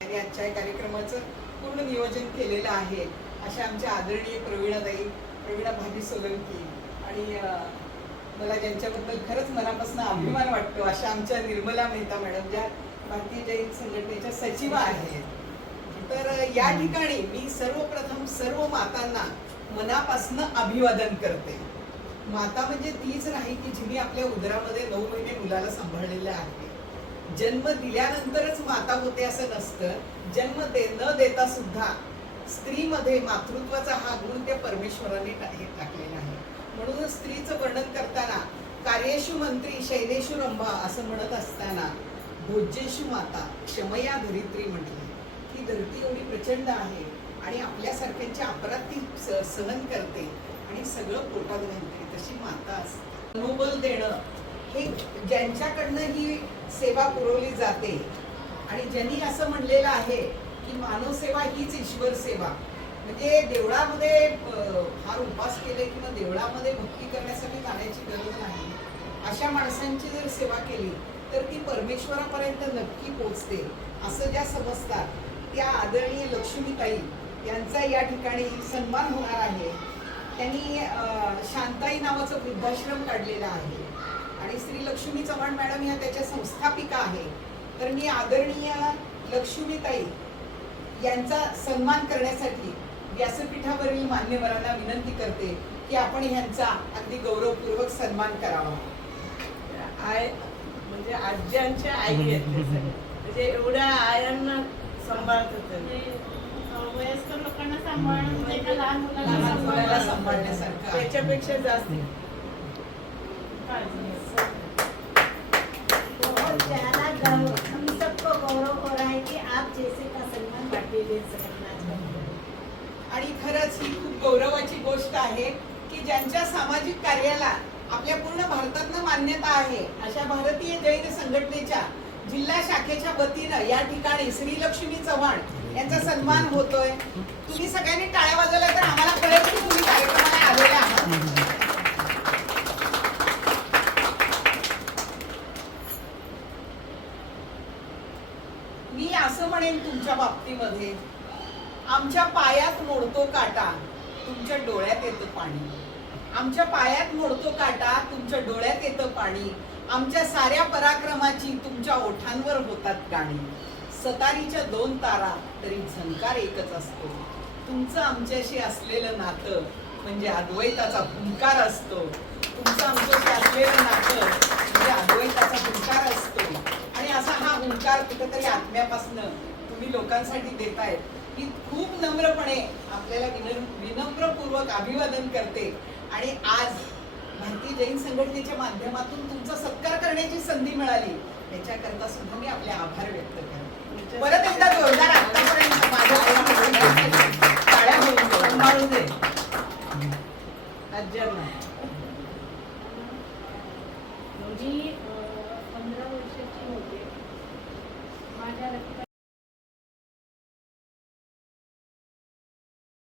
आणि आजच्या कार्यक्रमाचं पूर्ण नियोजन केलेलं आहे. अशा आमच्या आदरणीय प्रवीणाताई प्रवीणा भाभी सोलंकी आणि मला ज्यांच्याबद्दल खरंच मनापासून अभिमान वाटतो अशा आमच्या निर्मला मेहता मॅडम ज्या भारतीय जैन संघटनेच्या सचिवा आहेत. तर या ठिकाणी मी सर्वप्रथम सर्व मातांना मनापासून अभिवादन करते. माता म्हणजे तीच नाही की जिने आपल्या उदरामध्ये नऊ महिने मुलाला सांभाळलेलं आहे. जन्म दिल्यानंतरच माता होते असं नसतं. जन्म दे न देता सुद्धा स्त्रीमध्ये मातृत्वाचा हा गुण त्या परमेश्वराने टाकलेला आहे. म्हणूनच स्त्रीचं वर्णन करताना कार्येशु मंत्री शैलेशु रंभा असं म्हणत असताना भोज्येशु माता क्षमया धरित्री म्हटली. ही धरती एवढी प्रचंड आहे आणि आपल्यासारख्यांच्या अपराध ती स- सहन करते आणि सगळं पोटात घालते. तशी माता असते. मनोबल देणं हे ज्यांच्याकडनं ही सेवा पुरवली जाते आणि ज्यांनी असं म्हणलेलं आहे की मानव सेवा हीच ईश्वर सेवा. म्हणजे देवळामध्ये फार उपास केले किंवा देवळामध्ये भक्ती करण्यासाठी जाण्याची गरज नाही. अशा माणसांची जर सेवा केली तर ती परमेश्वरापर्यंत नक्की पोचते असं ज्या समजतात त्या आदरणीय लक्ष्मीताई यांचा या ठिकाणी सन्मान होणार आहे. त्यांनी शांताई नावाचं वृद्धाश्रम काढलेला आहे. आणि श्री लक्ष्मी चव्हाण मॅडम ह्या त्याच्या संस्थापिका आहे तर मी आदरणीय लक्ष्मीताई यांचा सन्मान करण्यासाठी व्यासपीठावरील मान्यवरांना विनंती करते की आपण ह्यांचा अगदी गौरवपूर्वक सन्मान करावा आय म्हणजे आज्यांच्या आई आहेत ते सगळे. म्हणजे एवढ्या आयांना सांभाळतात ते. म्हणजे, अं, वयस्कर लोकांना सांभाळणं म्हणजे लहान मुलाला लहान मुलाला सांभाळणं. सांभाळण्यासारखं आहे. त्याच्यापेक्षा जास्त काळजी सन्मान वाटलेले आणि खरंच ही खूप गौरवाची गोष्ट आहे की ज्यांच्या सामाजिक कार्याला आपल्या पूर्ण भारतातनं मान्यता आहे अशा भारतीय जैन संघटनेच्या जिल्हा शाखेच्या वतीनं या ठिकाणी श्रीलक्ष्मी चव्हाण यांचा सन्मान होतोय. तुम्ही सगळ्यांनी टाळ्या वाजवल्या तर आम्हाला कळेल की तुम्ही कार्यक्रमाला आलेले आहात मी असं म्हणेन तुमच्या बाबतीमध्ये आमच्या पायात मोडतो काटा तुमच्या डोळ्यात येतं पाणी. आमच्या पायात मोडतो काटा तुमच्या डोळ्यात येतं पाणी. आमच्या साऱ्या पराक्रमाची तुमच्या ओठांवर होतात गाणी. सतारीच्या दोन तारा तरी झंकार एकच असतो. तुमचं आमच्याशी असलेलं नातं म्हणजे अद्वैताचा हुंकार असतो. तुमचं आमच्याशी असलेलं नातं म्हणजे अद्वैताचा हुंकार असतो आणि असा हा हुंकार आत्म्यापासनं तुम्ही लोकांसाठी देतायत मी खूप नम्रपणे आपल्याला विनम विनम्रपूर्वक अभिवादन करते. आणि आज भारतीय जैन संघटनेच्या माध्यमातून तुमचा सत्कार करण्याची संधी मिळाली याच्याकरता सुद्धा मी आपले आभार व्यक्त करते. परत एकदा जोरदार आतापर्यंत माझ्या पंधरा वर्षाची होते.